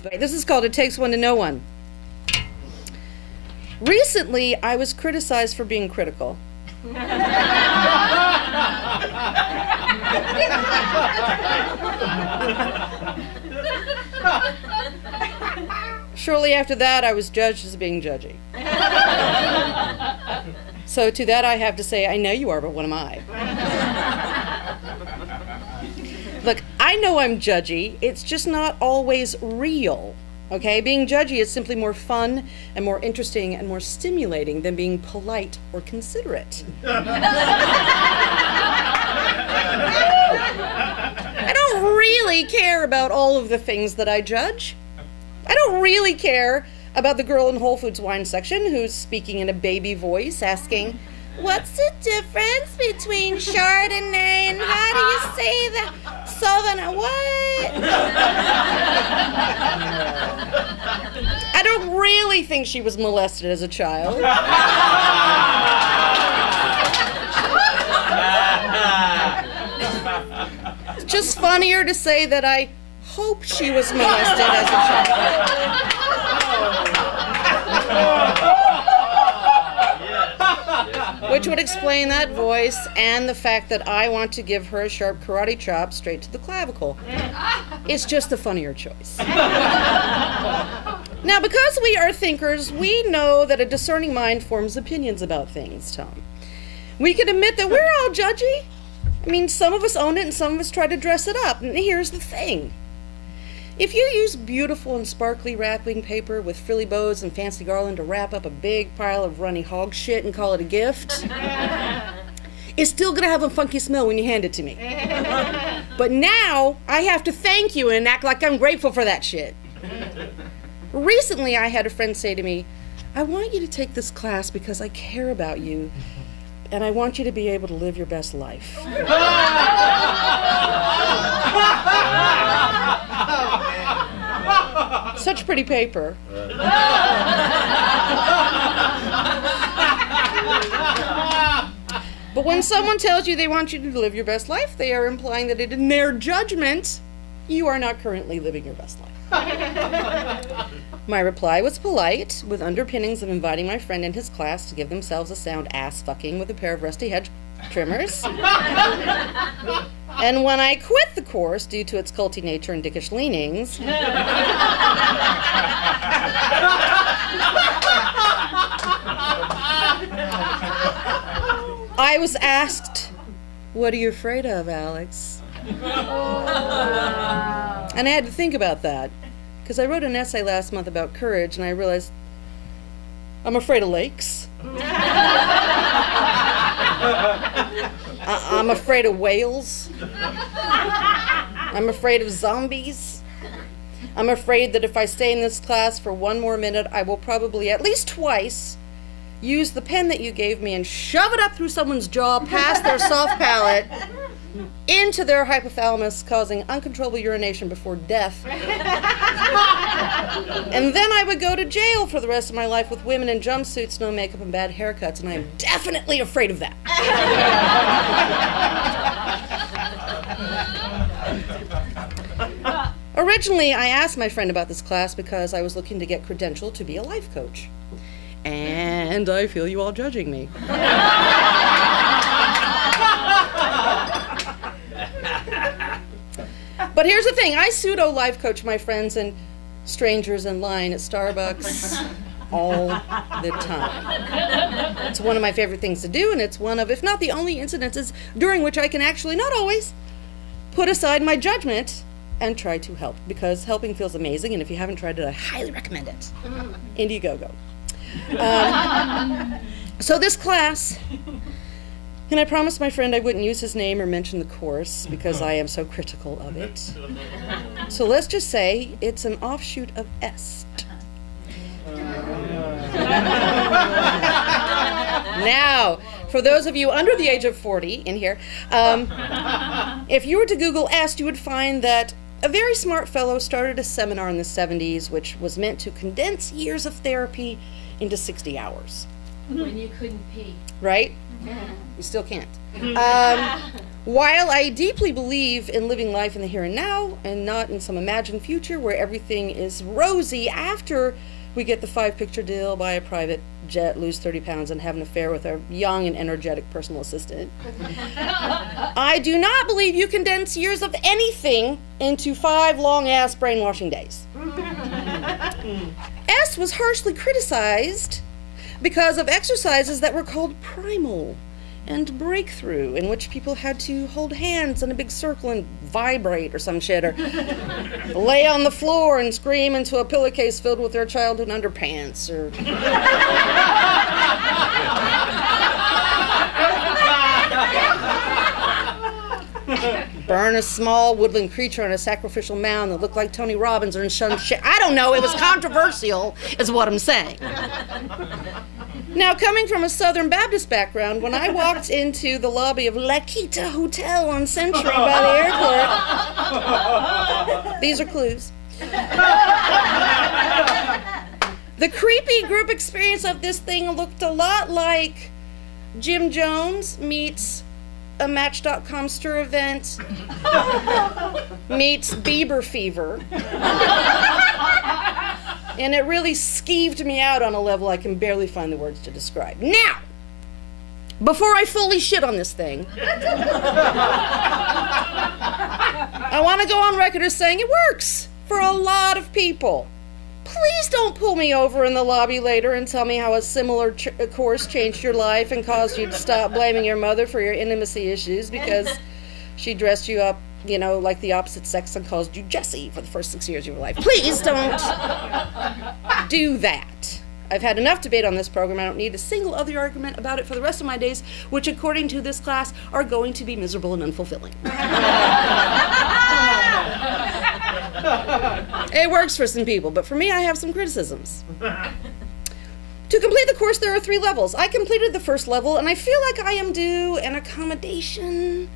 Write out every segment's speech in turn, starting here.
This is called It Takes One to Know One. Recently, I was criticized for being critical. Shortly after that, I was judged as being judgy. So to that I have to say, I know you are, but what am I? Look, I know I'm judgy. It's just not always real, okay? Being judgy is simply more fun and more interesting and more stimulating than being polite or considerate. I don't really care about all of the things that I judge. I don't really care about the girl in Whole Foods wine section who's speaking in a baby voice asking, what's the difference between Chardonnay and how do you say that? Sauvignon, what? I don't really think she was molested as a child. It's just funnier to say that I hope she was molested as a child. Which would explain that voice and the fact that I want to give her a sharp karate chop straight to the clavicle. It's just a funnier choice. Now, because we are thinkers, we know that a discerning mind forms opinions about things, Tom. We can admit that we're all judgy. I mean, some of us own it and some of us try to dress it up. And here's the thing. If you use beautiful and sparkly wrapping paper with frilly bows and fancy garland to wrap up a big pile of runny hog shit and call it a gift, it's still gonna have a funky smell when you hand it to me. But now, I have to thank you and act like I'm grateful for that shit. Recently, I had a friend say to me, I want you to take this class because I care about you and I want you to be able to live your best life. Such pretty paper. But when someone tells you they want you to live your best life, they are implying that in their judgment, you are not currently living your best life. My reply was polite, with underpinnings of inviting my friend and his class to give themselves a sound ass fucking with a pair of rusty hedge trimmers. And when I quit the course due to its culty nature and dickish leanings, I was asked, what are you afraid of, Alex? And I had to think about that, because I wrote an essay last month about courage, and I realized I'm afraid of lakes. I'm afraid of whales. I'm afraid of zombies. I'm afraid that if I stay in this class for one more minute, I will probably at least twice use the pen that you gave me and shove it up through someone's jaw, past their soft palate, into their hypothalamus, causing uncontrollable urination before death. And then I would go to jail for the rest of my life with women in jumpsuits, no makeup, and bad haircuts, and I am definitely afraid of that. Originally, I asked my friend about this class because I was looking to get credentialed to be a life coach. And I feel you all judging me. But here's the thing, I pseudo-life coach my friends and strangers in line at Starbucks all the time. It's one of my favorite things to do, and it's one of, if not the only incidences during which I can actually, not always, put aside my judgment and try to help, because helping feels amazing, and if you haven't tried it, I highly recommend it. Indiegogo. So this class, and I promised my friend I wouldn't use his name or mention the course because I am so critical of it. So let's just say it's an offshoot of EST. Now, for those of you under the age of 40 in here, if you were to Google EST, you would find that a very smart fellow started a seminar in the 70s which was meant to condense years of therapy into 60 hours. When you couldn't pee. Right? You still can't. While I deeply believe in living life in the here and now and not in some imagined future where everything is rosy after we get the 5-picture deal, buy a private jet, lose 30 pounds, and have an affair with a young and energetic personal assistant, I do not believe you condense years of anything into 5 long-ass brainwashing days. S was harshly criticized because of exercises that were called primal and breakthrough, in which people had to hold hands in a big circle and vibrate or some shit, or lay on the floor and scream into a pillowcase filled with their childhood underpants, or burn a small woodland creature on a sacrificial mound that looked like Tony Robbins or in some shit. I don't know, it was controversial, is what I'm saying. Now, coming from a Southern Baptist background, when I walked into the lobby of La Quinta Hotel on Century by the airport, these are clues. The creepy group experience of this thing looked a lot like Jim Jones meets a Match.com stir event meets Bieber fever. And it really skeeved me out on a level I can barely find the words to describe. Now, before I fully shit on this thing, I want to go on record as saying it works for a lot of people. Please don't pull me over in the lobby later and tell me how a similar course changed your life and caused you to stop blaming your mother for your intimacy issues because she dressed you up, you know, like the opposite sex and called you Jessie for the first 6 years of your life. Please don't do that. I've had enough debate on this program. I don't need a single other argument about it for the rest of my days, which, according to this class, are going to be miserable and unfulfilling. It works for some people, but for me, I have some criticisms. To complete the course, there are 3 levels. I completed the first level, and I feel like I am due an accommodation,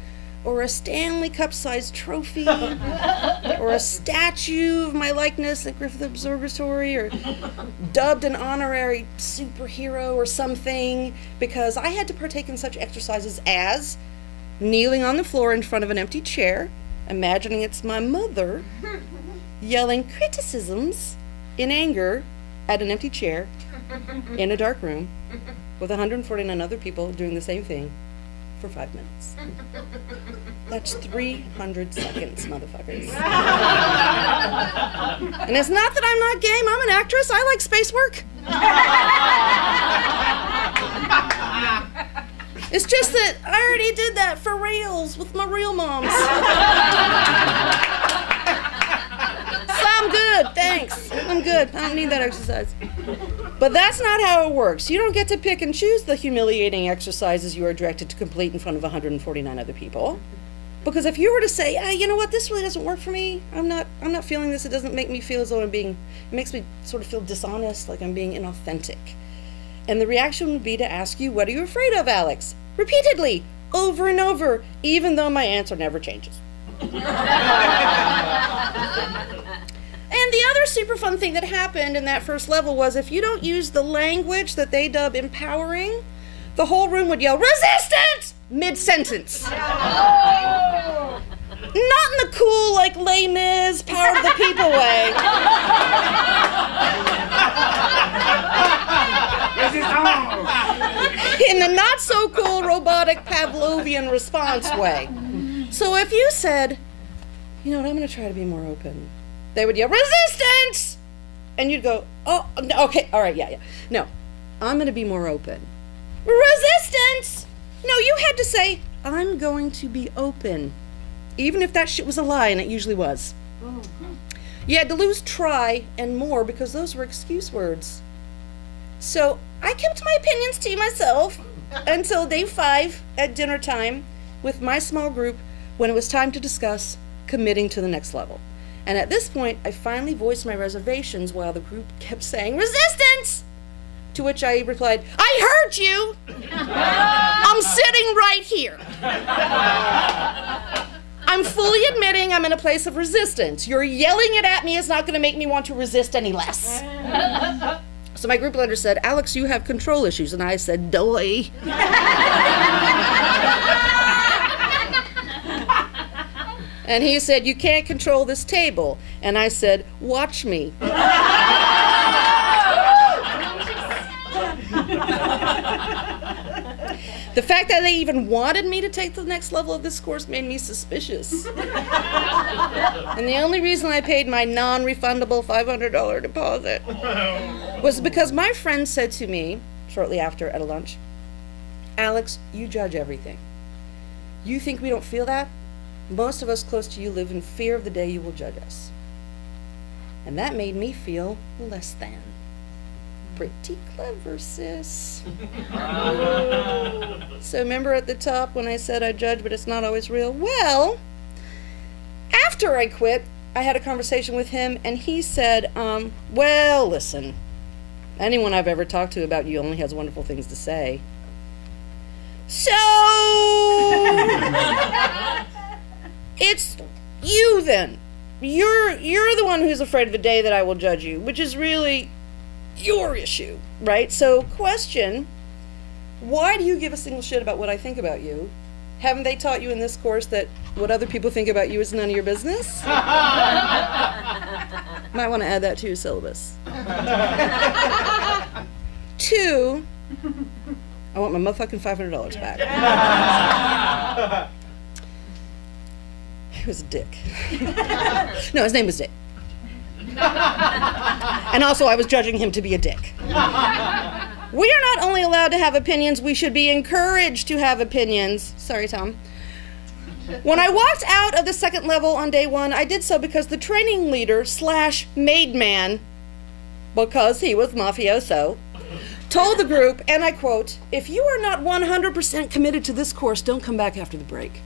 or a Stanley Cup-sized trophy, or a statue of my likeness at Griffith Observatory, or dubbed an honorary superhero or something, because I had to partake in such exercises as kneeling on the floor in front of an empty chair, imagining it's my mother, yelling criticisms in anger at an empty chair in a dark room with 149 other people doing the same thing for 5 minutes. That's 300 seconds, motherfuckers. And it's not that I'm not game, I'm an actress, I like space work. It's just that I already did that for reals with my real moms. So I'm good, thanks. I'm good, I don't need that exercise. But that's not how it works. You don't get to pick and choose the humiliating exercises you are directed to complete in front of 149 other people. Because if you were to say, you know what, this really doesn't work for me, I'm not feeling this, it doesn't make me feel as though it makes me sort of feel dishonest, like I'm being inauthentic. And the reaction would be to ask you, what are you afraid of, Alex? Repeatedly, over and over, even though my answer never changes. And the other super fun thing that happened in that first level was if you don't use the language that they dub empowering, the whole room would yell, resistance! Mid-sentence. Oh. Not in the cool, like, Les Mis, power of the people way. In the not-so-cool, robotic, Pavlovian response way. So if you said, you know what, I'm going to try to be more open, they would yell, resistance! And you'd go, oh, okay, all right, yeah. No, I'm going to be more open. Resistance! No, you had to say, I'm going to be open. Even if that shit was a lie, and it usually was. You had to lose try and more because those were excuse words. So I kept my opinions to myself until day 5 at dinner time with my small group when it was time to discuss committing to the next level. And at this point, I finally voiced my reservations while the group kept saying, resistance! To which I replied, I heard you! I'm sitting right here. I'm fully admitting I'm in a place of resistance. Your yelling it at me is not going to make me want to resist any less. So my group leader said, Alex, you have control issues. And I said, doy. And he said, you can't control this table. And I said, watch me. The fact that they even wanted me to take the next level of this course made me suspicious. And the only reason I paid my non-refundable $500 deposit was because my friend said to me shortly after at a lunch, Alex, you judge everything. You think we don't feel that? Most of us close to you live in fear of the day you will judge us. And that made me feel less than. Pretty clever, sis. So remember at the top when I said I judge, but it's not always real? Well, after I quit, I had a conversation with him, and he said, well, listen, anyone I've ever talked to about you only has wonderful things to say. So, it's you then. You're the one who's afraid of the day that I will judge you, which is really your issue, right? So question, why do you give a single shit about what I think about you? Haven't they taught you in this course that what other people think about you is none of your business? Might want to add that to your syllabus. 2, I want my motherfucking $500 back. He was a dick. No, his name was Dick. And also, I was judging him to be a dick. We are not only allowed to have opinions, we should be encouraged to have opinions. Sorry, Tom. When I walked out of the second level on day 1, I did so because the training leader / made man, because he was mafioso, told the group, and I quote, if you are not 100% committed to this course, don't come back after the break.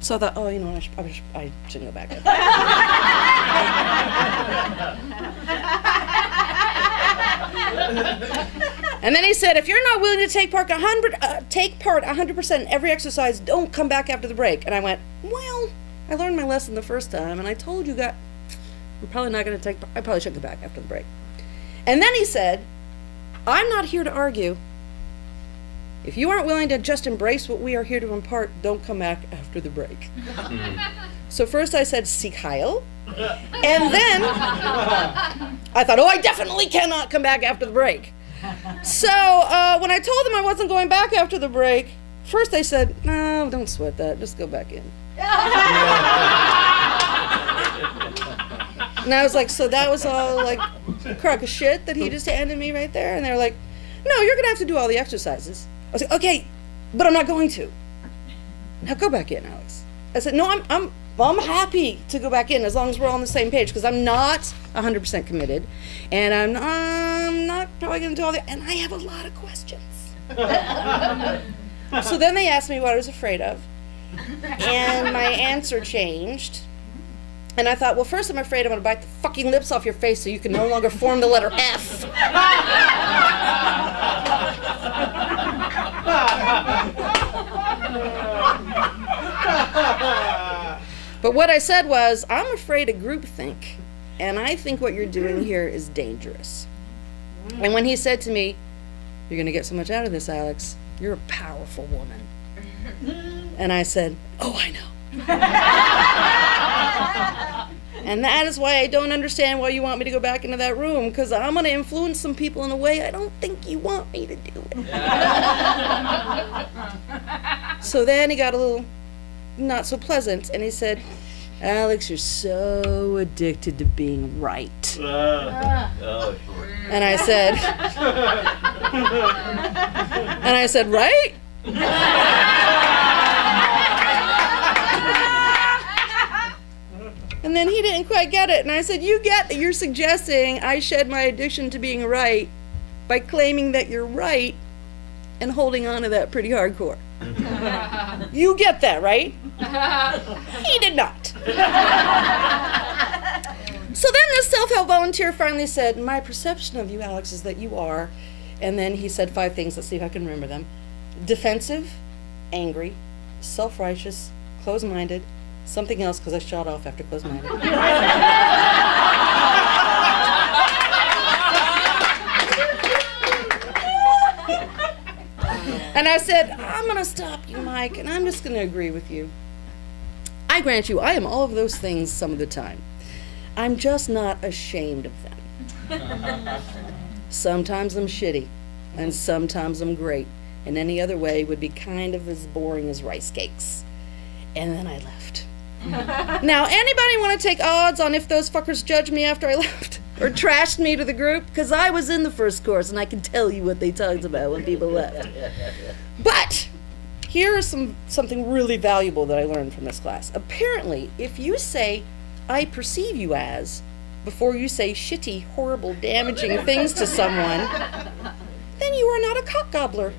So I thought, oh, you know what, I shouldn't go back. And then he said, if you're not willing to take part 100% in every exercise, don't come back after the break. And I went, well, I learned my lesson the first time, and I told you that I'm probably not going to take part. I probably should go back after the break. And then he said, I'm not here to argue. If you aren't willing to just embrace what we are here to impart, don't come back after the break. So first I said, seek Heil. And then I thought, oh, I definitely cannot come back after the break. So when I told them I wasn't going back after the break, first they said, no, don't sweat that, just go back in. And I was like, so that was all like a crock of shit that he just handed me right there? And they were like, no, you're gonna have to do all the exercises. I was like, okay, but I'm not going to. Now go back in, Alex. I said, no, I'm happy to go back in as long as we're all on the same page, because I'm not 100% committed, and I'm not probably going to do all that, and I have a lot of questions. So then they asked me what I was afraid of, and my answer changed. And I thought, well, first I'm afraid I'm going to bite the fucking lips off your face so you can no longer form the letter F. But what I said was, I'm afraid of groupthink, and I think what you're doing here is dangerous. And when he said to me, you're going to get so much out of this, Alex, you're a powerful woman. And I said, oh, I know. And that is why I don't understand why you want me to go back into that room, because I'm going to influence some people in a way I don't think you want me to do it. So then he got a little not so pleasant, and he said, Alex, you're so addicted to being right. And I said, right? And then he didn't quite get it, and I said, you get that you're suggesting I shed my addiction to being right by claiming that you're right and holding on to that pretty hardcore. You get that, right? He did not. So then this self-help volunteer finally said, my perception of you, Alex, is that you are, and then he said 5 things, let's see if I can remember them. Defensive, angry, self-righteous, closed-minded, something else because I shot off after closed-minded. And I said, I'm going to stop you, Mike, and I'm just going to agree with you. I grant you, I am all of those things some of the time. I'm just not ashamed of them. Sometimes I'm shitty, and sometimes I'm great, and any other way would be kind of as boring as rice cakes. And then I left. Now, anybody want to take odds on if those fuckers judged me after I left? Or trashed me to the group? Because I was in the first course, and I can tell you what they talked about when people left. But here is something really valuable that I learned from this class. Apparently, if you say, I perceive you as, before you say shitty, horrible, damaging things to someone, then you are not a cock gobbler.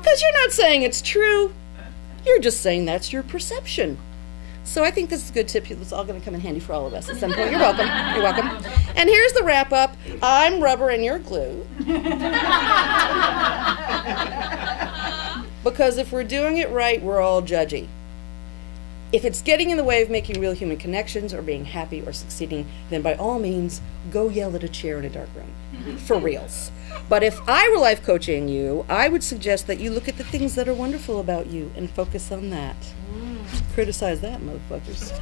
Because you're not saying it's true. You're just saying that's your perception. So I think this is a good tip. It's all going to come in handy for all of us at some point. You're welcome. You're welcome. And here's the wrap up. I'm rubber and you're glue. Because if we're doing it right, we're all judgy. If it's getting in the way of making real human connections or being happy or succeeding, then by all means, go yell at a chair in a dark room. For reals. But if I were life coaching you, I would suggest that you look at the things that are wonderful about you and focus on that. Criticize that, motherfuckers.